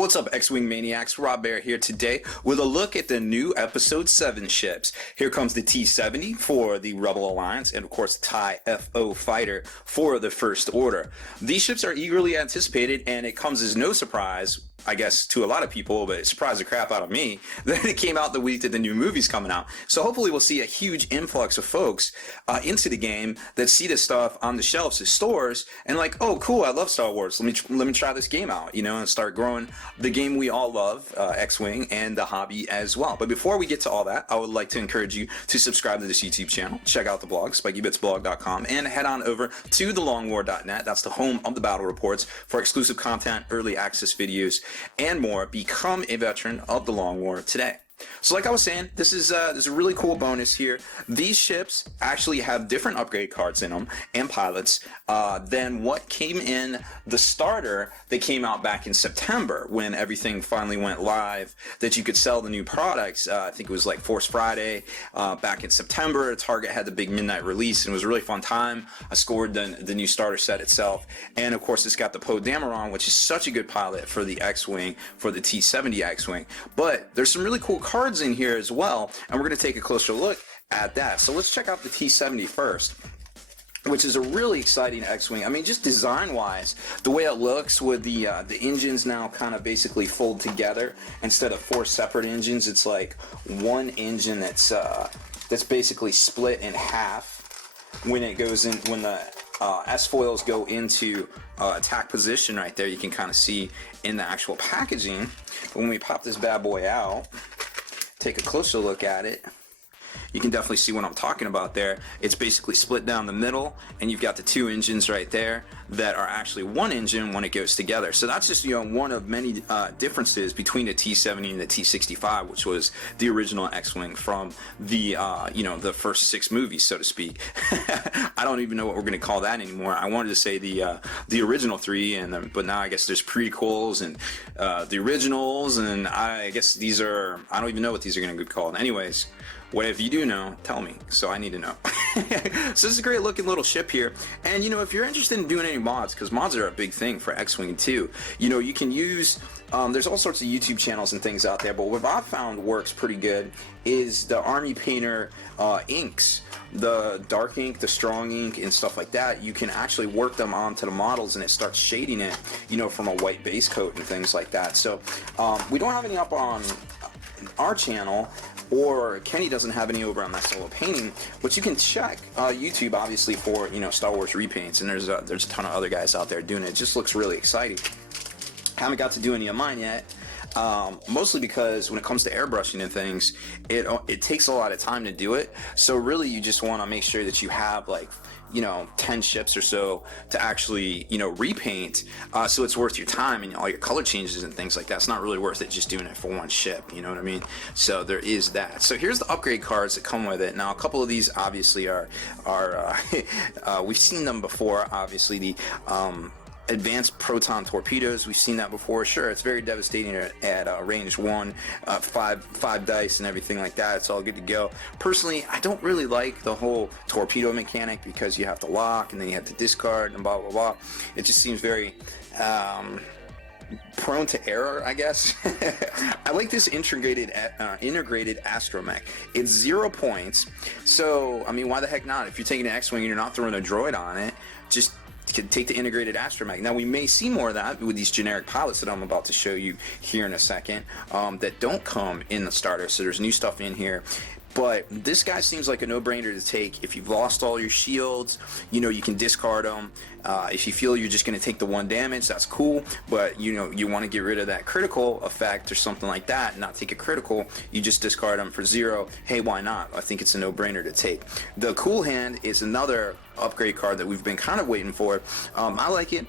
What's up, X-Wing Maniacs? Rob Bear here today with a look at the new Episode 7 ships. Here comes the T-70 for the Rebel Alliance, and of course the TIE FO Fighter for the First Order. These ships are eagerly anticipated, and it comes as no surprise, I guess, to a lot of people, but it surprised the crap out of me, that it came out the week that the new movie's coming out. So hopefully we'll see a huge influx of folks into the game that see this stuff on the shelves at stores and like, oh, cool, I love Star Wars. Let me try this game out, you know, and start growing the game we all love, X-Wing, and the hobby as well. But before we get to all that, I would like to encourage you to subscribe to this YouTube channel, check out the blog, spikybitsblog.com, and head on over to thelongwar.net. That's the home of the battle reports for exclusive content, early access videos, and more. Become a veteran of the Long War today. So like I was saying, this is a really cool bonus here. These ships actually have different upgrade cards in them and pilots than what came in the starter that came out back in September when everything finally went live, that you could sell the new products. I think it was like Force Friday back in September. Target had the big midnight release, and it was a really fun time. I scored the new starter set itself, and of course it's got the Poe Dameron, which is such a good pilot for the X-Wing, for the T-70 X-Wing. But there's some really cool cards in here as well, and we're going to take a closer look at that. So let's check out the T-70 first, which is a really exciting X-Wing. I mean, just design-wise, the way it looks with the engines now kind of basically fold together instead of four separate engines. It's like one engine that's basically split in half when it goes in, when the S-foils go into attack position right there. You can kind of see in the actual packaging. When we pop this bad boy out, take a closer look at it, you can definitely see what I'm talking about there. It's basically split down the middle, and you've got the two engines right there that are actually one engine when it goes together. So that's just, you know, one of many differences between the T-70 and the T-65, which was the original X-Wing from the you know, the first 6 movies, so to speak. I don't even know what we're going to call that anymore. I wanted to say the original 3, and but now I guess there's prequels and the originals, and I guess these are, I don't even know what these are going to be called. Anyways, what if you do know, tell me, so I need to know. So this is a great looking little ship here, and you know, if you're interested in doing any mods, because mods are a big thing for X-Wing too, you know, you can use, there's all sorts of YouTube channels and things out there, but what I've found works pretty good is the Army Painter inks, the dark ink, the strong ink, and stuff like that. You can actually work them onto the models, and it starts shading it, you know, from a white base coat and things like that. So we don't have any up on our channel, or Kenny doesn't have any over on that solo painting, but you can check YouTube obviously for, you know, Star Wars repaints, and there's a ton of other guys out there doing it. It just looks really exciting. Haven't got to do any of mine yet, mostly because when it comes to airbrushing and things, it takes a lot of time to do it. So really you just want to make sure that you have, like, you know, 10 ships or so to actually, you know, repaint, so it's worth your time and all your color changes and things like that. It's not really worth it just doing it for one ship, you know what I mean? So there is that. So here's the upgrade cards that come with it. Now a couple of these obviously are we've seen them before. Obviously the advanced proton torpedoes, we've seen that before. Sure, it's very devastating at range 1, five dice and everything like that. It's all good to go. Personally, I don't really like the whole torpedo mechanic, because you have to lock and then you have to discard and blah blah blah. It just seems very prone to error, I guess. I like this integrated astromech. It's 0 points, so I mean, why the heck not? If you're taking an X-Wing and you're not throwing a droid on it, just can take the integrated astromech. Now we may see more of that with these generic pilots that I'm about to show you here in a second, that don't come in the starter. So there's new stuff in here. But this guy seems like a no-brainer to take. If you've lost all your shields, you know, you can discard them. If you feel you're just going to take the 1 damage, that's cool. But, you know, you want to get rid of that critical effect or something like that, and not take a critical. You just discard them for 0. Hey, why not? I think it's a no-brainer to take. The Cool Hand is another upgrade card that we've been kind of waiting for. I like it.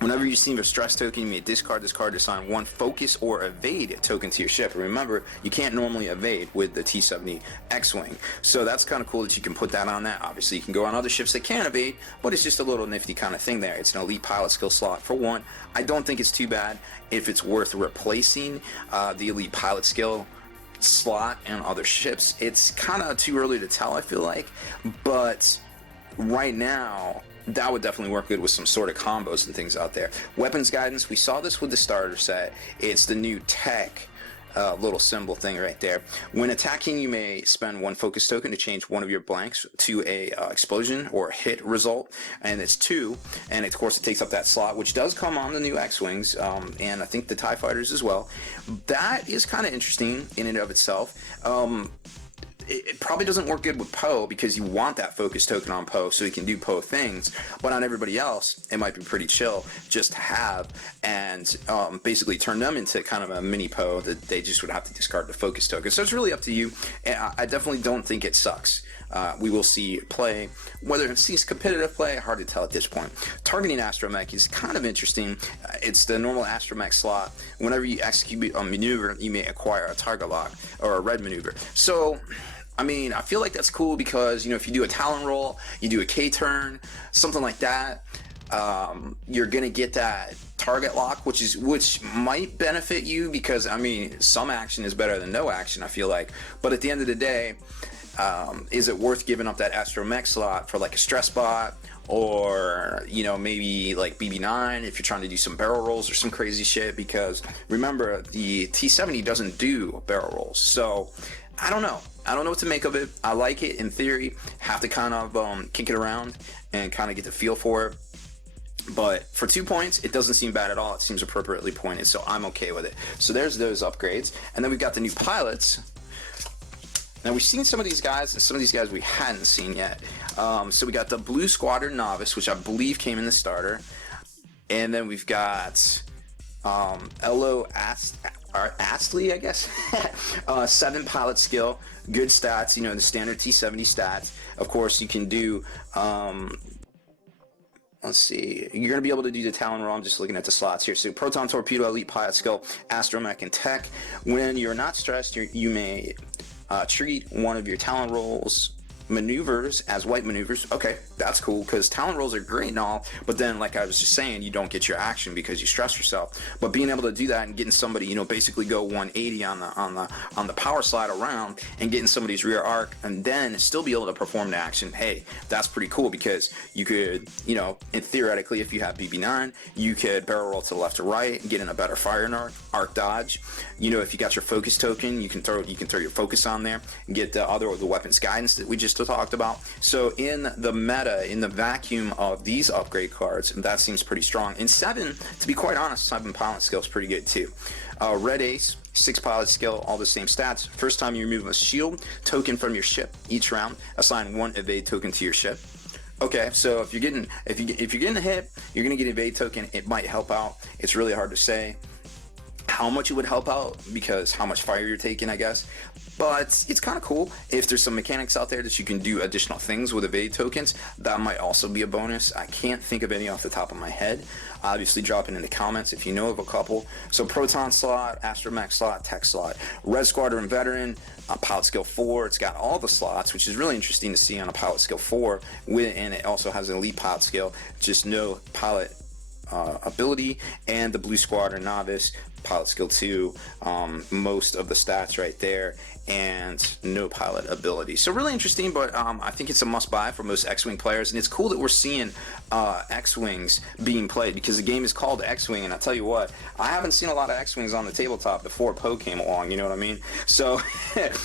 Whenever you receive a stress token, you may discard this card to assign 1 focus or evade token to your ship. And remember, you can't normally evade with the T-70 X-Wing. So that's kind of cool that you can put that on that. Obviously, you can go on other ships that can evade, but it's just a little nifty kind of thing there. It's an elite pilot skill slot for 1. I don't think it's too bad if it's worth replacing the elite pilot skill slot and other ships. It's kind of too early to tell, I feel like. But right now, that would definitely work good with some sort of combos and things out there. Weapons guidance, we saw this with the starter set. It's the new tech little symbol thing right there. When attacking, you may spend 1 focus token to change one of your blanks to a explosion or hit result, and it's 2, and of course it takes up that slot, which does come on the new X-Wings, and I think the TIE Fighters as well. That is kind of interesting in and of itself. It probably doesn't work good with Poe because you want that focus token on Poe so he can do Poe things, but on everybody else it might be pretty chill just to have and basically turn them into kind of a mini Poe that they just would have to discard the focus token. So it's really up to you. I definitely don't think it sucks. We will see play. Whether it sees competitive play, hard to tell at this point. Targeting Astromech is kind of interesting. It's the normal Astromech slot. Whenever you execute a maneuver, you may acquire a target lock or a red maneuver. So I mean, I feel like that's cool because, you know, if you do a Talon roll, you do a K turn, something like that, you're gonna get that target lock, which might benefit you because, I mean, some action is better than no action, I feel like. But at the end of the day, is it worth giving up that Astromech slot for like a stress bot, or, you know, maybe like BB9 if you're trying to do some barrel rolls or some crazy shit? Because remember, the T-70 doesn't do barrel rolls. So I don't know what to make of it. I like it in theory. Have to kind of kick it around and kind of get the feel for it. But for 2 points, it doesn't seem bad at all. It seems appropriately pointed, so I'm okay with it. So there's those upgrades. And then we've got the new pilots. Now we've seen some of these guys, and some of these guys we hadn't seen yet. So we got the Blue Squadron Novice, which I believe came in the starter. And then we've got Elo Astley, I guess. 7 pilot skill, good stats, you know, the standard T-70 stats. Of course, you can do, let's see, you're going to be able to do the Talon roll. I'm just looking at the slots here. So Proton Torpedo, Elite Pilot Skill, Astromech, and Tech. When you're not stressed, you may treat one of your Talon rolls maneuvers as white maneuvers. Okay, that's cool, because Talon rolls are great and all, but then, like I was just saying, you don't get your action because you stress yourself. But being able to do that and getting somebody, you know, basically go 180 on the power slide around and getting somebody's rear arc and then still be able to perform the action, hey, that's pretty cool, because you could, you know, and theoretically, if you have BB9, you could barrel roll to the left or right and get in a better fire arc dodge. You know, if you got your focus token, you can throw your focus on there and get the weapons guidance that we just talked about. So in the meta, in the vacuum of these upgrade cards, that seems pretty strong. In 7, to be quite honest, 7 pilot skill is pretty good too. Red Ace, 6 pilot skill, all the same stats. First time you remove a shield token from your ship each round, assign 1 evade token to your ship. Okay, so if you're getting a hit, you're gonna get an evade token. It might help out. It's really hard to say how much it would help out because how much fire you're taking, I guess. But it's kind of cool. If there's some mechanics out there that you can do additional things with evade tokens, that might also be a bonus. I can't think of any off the top of my head. Obviously, drop it in the comments if you know of a couple. So Proton slot, Astromech slot, Tech slot, Red Squadron Veteran, Pilot Skill 4. It's got all the slots, which is really interesting to see on a Pilot Skill 4. And it also has an Elite Pilot Skill, just no pilot ability. And the Blue Squadron Novice, Pilot Skill 2, most of the stats right there, and no pilot ability. So really interesting, but I think it's a must-buy for most X-Wing players, and it's cool that we're seeing X-Wings being played, because the game is called X-Wing, and I tell you what, I haven't seen a lot of X-Wings on the tabletop before Poe came along, you know what I mean? So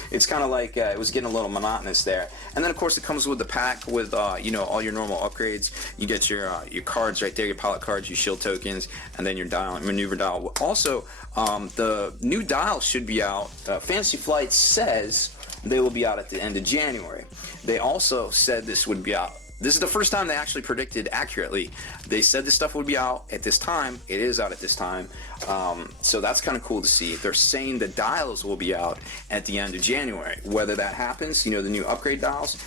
it's kind of like it was getting a little monotonous there. And then of course it comes with the pack with you know, all your normal upgrades. You get your cards right there, your pilot cards, your shield tokens, and then your dial, maneuver dial. Also, the new dial should be out. Fantasy Flight says they will be out at the end of January. They also said this would be out. This is the first time they actually predicted accurately. They said this stuff would be out at this time. It is out at this time. So that's kind of cool to see. They're saying the dials will be out at the end of January. Whether that happens, you know, the new upgrade dials,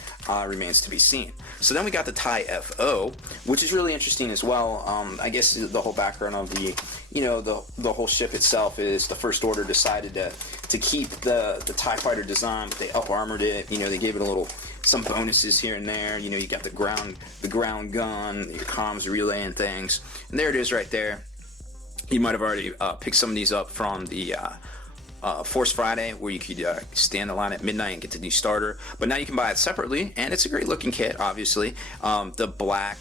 remains to be seen. So then we got the TIE FO, which is really interesting as well. I guess the whole background of the, you know, the whole ship itself is the First Order decided to keep the TIE fighter design, but they up armored it. You know, they gave it some bonuses here and there. You know, you got the ground gun, your comms relay and things. And there it is right there. You might have already picked some of these up from the Force Friday, where you could stand the line at midnight and get the new starter. But now you can buy it separately, and it's a great looking kit, obviously. The black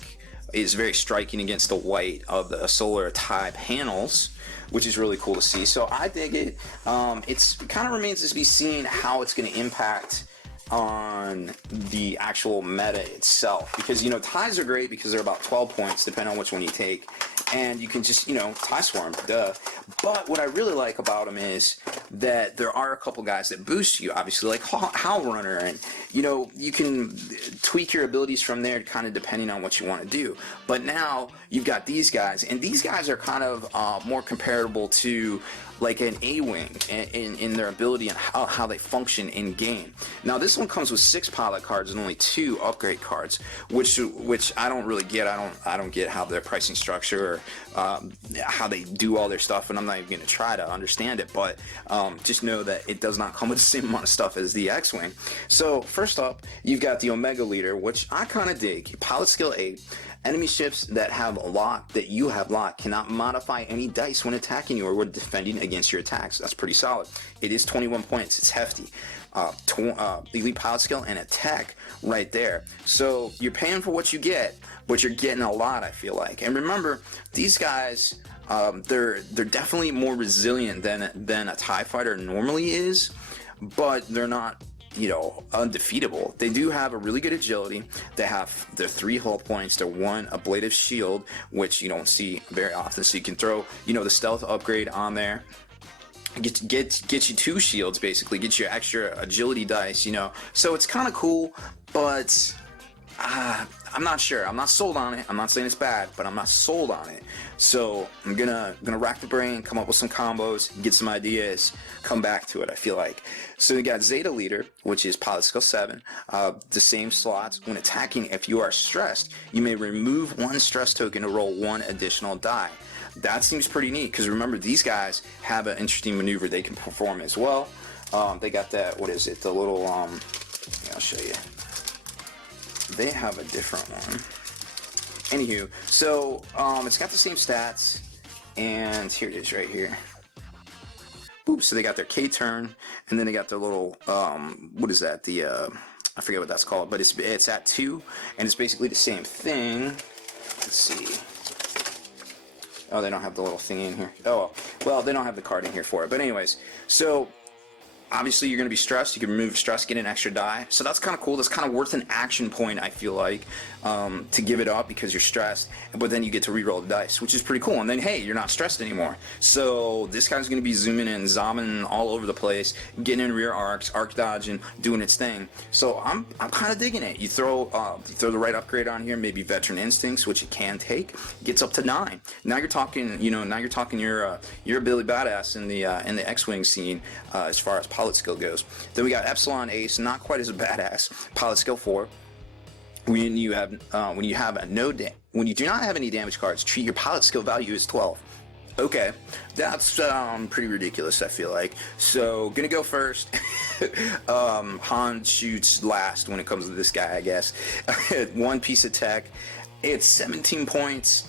is very striking against the white of the solar tie panels, which is really cool to see. So I dig it. It kind of remains to be seen how it's going to impact on the actual meta itself, because ties are great because they're about 12 points depending on which one you take, and you can just tie swarm, duh. But what I really like about them is that there are a couple guys that boost you, obviously, like Howl Runner, and you can tweak your abilities from there kind of depending on what you want to do. But now you've got these guys, and these guys are kind of more comparable to like an A-Wing in their ability and how they function in game. Now this one comes with 6 pilot cards and only 2 upgrade cards, which I don't really get. I don't get how their pricing structure or how they do all their stuff, and I'm not even going to try to understand it. But just know that it does not come with the same amount of stuff as the X-Wing. So first up, you've got the Omega Leader, which I kind of dig. Pilot skill 8. Enemy ships that have locked, that you have locked, cannot modify any dice when attacking you or when defending against your attacks. That's pretty solid. It is 21 points. It's hefty. Elite pilot skill and attack right there. So you're paying for what you get, but you're getting a lot, I feel like. And remember, these guys, they're definitely more resilient than a TIE fighter normally is, but they're not undefeatable. They do have a really good agility. They have their 3 hull points, their 1 ablative shield, which you don't see very often. So you can throw, the stealth upgrade on there. Get you 2 shields, basically. Get you extra agility dice, So it's kind of cool, but I'm not sure. I'm not sold on it. I'm not saying it's bad, but I'm not sold on it. So I'm gonna rack the brain, come up with some combos, get some ideas, come back to it, I feel like. So we got Zeta Leader, which is pilot skill 7. The same slots. When attacking, if you are stressed, you may remove 1 stress token to roll 1 additional die. That seems pretty neat, because remember, these guys have an interesting maneuver they can perform as well. They got that, what is it, the little, I'll show you. They have a different one. Anywho, so it's got the same stats, and here it is right here. Oops, so they got their K turn, and then they got their little, what is that, the, I forget what that's called, but it's at 2, and it's basically the same thing. Let's see. Oh, they don't have the little thing in here. Oh, well, they don't have the card in here for it. But anyways, so obviously you're going to be stressed. You can remove stress, get an extra die. So that's kind of cool. That's kind of worth an action point, I feel like, to give it up because you're stressed. But then you get to reroll the dice, which is pretty cool. And then, hey, you're not stressed anymore. So this guy's going to be zooming and zooming all over the place, getting in rear arcs, arc dodging, doing its thing. So I'm kind of digging it. You throw the right upgrade on here, maybe Veteran Instincts, which it can take, gets up to 9. Now you're talking, now you're talking you're a Billy Badass in the X-Wing scene as far as pilot skill goes. Then we got Epsilon Ace, not quite as a badass. Pilot skill 4. When you do not have any damage cards, treat your pilot skill value as 12. Okay, that's pretty ridiculous, I feel like. So gonna go first. Han shoots last when it comes to this guy, I guess. 1 piece of tech. It's 17 points.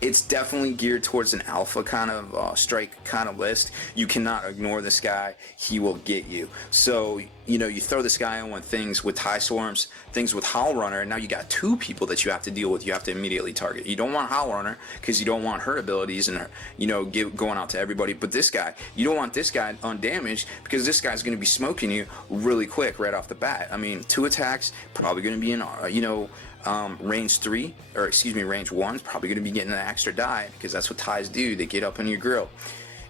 It's definitely geared towards an alpha kind of strike kind of list. You cannot ignore this guy. He will get you. So, you throw this guy on things with TIE Swarms, things with Howl Runner, and now you got 2 people that you have to deal with. You have to immediately target. You don't want Howl Runner because you don't want her abilities and her, going out to everybody. But this guy, you don't want this guy undamaged because this guy's going to be smoking you really quick right off the bat. I mean, 2 attacks, probably going to be in, range 3, or excuse me, range 1, probably going to be getting an extra die because that's what ties do. They get up in your grill.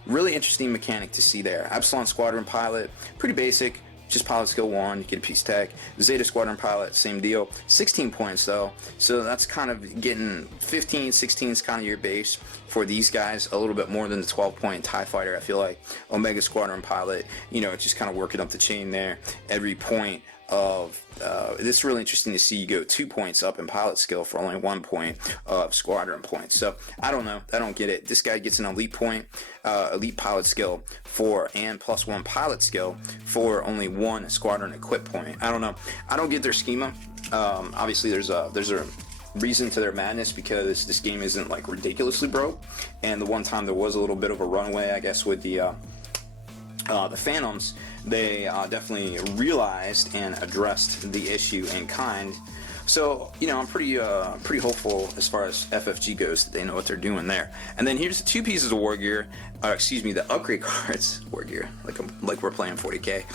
Really interesting mechanic to see there. Epsilon Squadron Pilot, pretty basic, just pilot skill 1, you get a piece of tech. Zeta Squadron Pilot, same deal. 16 points though, so that's kind of getting 15, 16 is kind of your base for these guys, a little bit more than the 12-point TIE Fighter, I feel like. Omega Squadron Pilot, just kind of working up the chain there. Every point of this is really interesting to see you go 2 points up in pilot skill for only 1 point of squadron points. So I don't know, I don't get it. This guy gets an elite point, elite pilot skill for and +1 pilot skill for only 1 squadron equip point. I don't know. I don't get their schema. Obviously there's a reason to their madness because this game isn't like ridiculously broke, and the one time there was a little bit of a runaway, I guess, with the Phantoms, they definitely realized and addressed the issue in kind. So, you know, I'm pretty hopeful as far as FFG goes that they know what they're doing there. And then here's the two pieces of war gear, the upgrade cards, war gear, like we're playing 40K,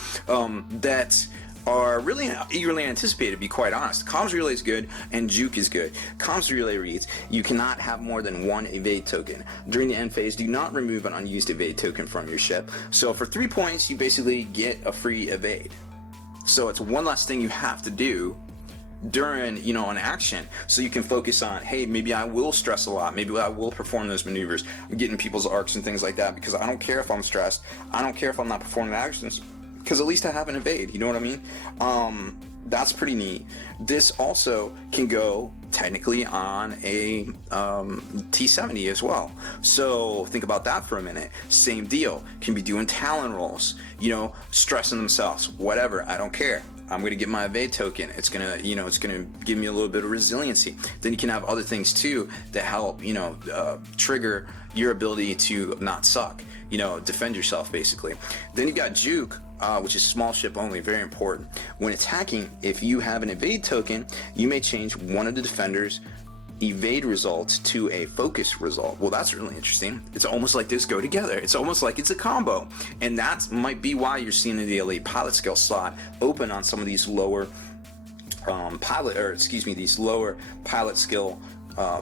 that are really eagerly anticipated, to be quite honest. Comms Relay is good, and Juke is good. Comms Relay reads, you cannot have more than one evade token. During the end phase, do not remove an unused evade token from your ship. So for 3 points, you basically get a free evade. So it's one less thing you have to do during, you know, an action, so you can focus on, hey, maybe I will stress a lot, maybe I will perform those maneuvers, getting people's arcs and things like that, because I don't care if I'm stressed, I don't care if I'm not performing actions, because at least I have an evade, you know what I mean? That's pretty neat. This also can go technically on a T-70 as well. So think about that for a minute. Same deal. Can be doing Talon rolls, you know, stressing themselves, whatever, I don't care. I'm going to get my evade token. It's going to, you know, it's going to give me a little bit of resiliency. Then you can have other things too that help, you know, trigger your ability to not suck, you know, defend yourself basically. Then you got Juke, which is small ship only, very important. When attacking, if you have an evade token, you may change one of the defenders' evade results to a focus result. Well, that's really interesting. It's almost like this go together. It's almost like it's a combo, and that might be why you're seeing the elite pilot skill slot open on some of these lower these lower pilot skill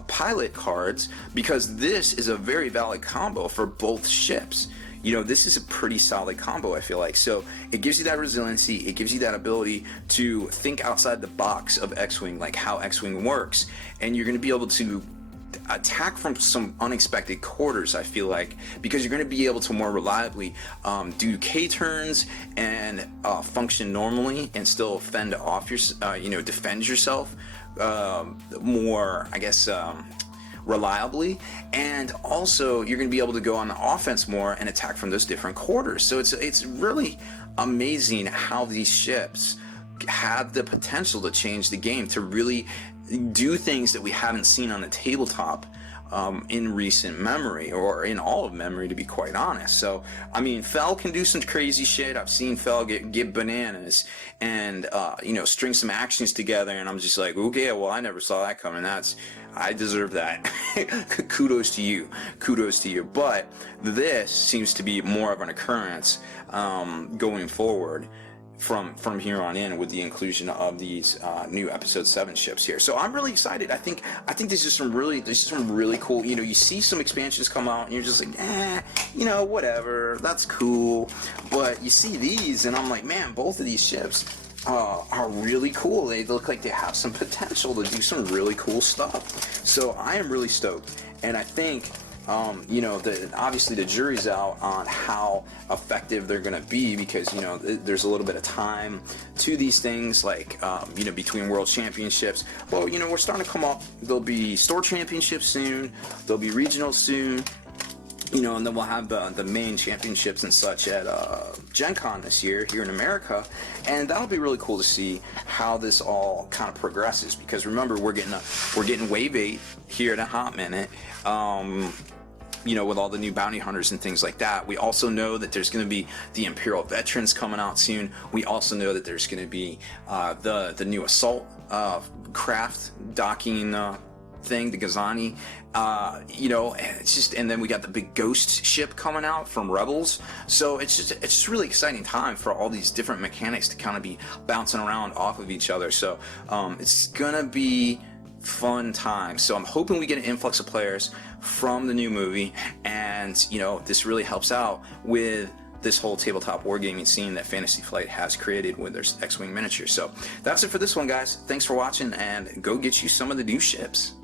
pilot cards, because this is a very valid combo for both ships. You know, this is a pretty solid combo, I feel like. So it gives you that resiliency, it gives you that ability to think outside the box of X-Wing, like how X-Wing works, and you're going to be able to attack from some unexpected quarters, I feel like, because you're going to be able to more reliably do K-turns and function normally and still fend off your, you know, defend yourself more, I guess, reliably, and also you're going to be able to go on the offense more and attack from those different quarters. So it's really amazing how these ships have the potential to change the game, to really do things that we haven't seen on the tabletop in recent memory, or in all of memory, to be quite honest. So I mean, Fel can do some crazy shit. I've seen Fel get bananas and you know, string some actions together, and I'm just like, okay, well, I never saw that coming. I deserve that. Kudos to you. But this seems to be more of an occurrence going forward from here on in, with the inclusion of these new episode 7 ships here. So I'm really excited. I think this is some really cool, you know, you see some expansions come out and you're just like, you know, whatever, that's cool. But you see these and I'm like, man, both of these ships are really cool. They look like they have some potential to do some really cool stuff. So I am really stoked, and I think you know, obviously the jury's out on how effective they're going to be, because, you know, there's a little bit of time to these things, like, you know, between world championships. Well, you know, we're starting to come up. There'll be store championships soon. There'll be regionals soon. You know, and then we'll have the main championships and such at Gen Con this year here in America, and that'll be really cool to see how this all kind of progresses, because remember, we're getting Wave 8 here in a hot minute. You know, with all the new bounty hunters and things like that. We also know that there's going to be the Imperial Veterans coming out soon. We also know that there's going to be the new assault craft docking thing, the Gazani. You know, it's just, and then we got the big ghost ship coming out from Rebels. So it's just really exciting time for all these different mechanics to kind of be bouncing around off of each other. So it's gonna be fun time. So I'm hoping we get an influx of players from the new movie, and you know, this really helps out with this whole tabletop wargaming scene that Fantasy Flight has created with their X-Wing miniatures. So that's it for this one, guys. Thanks for watching, and go get you some of the new ships.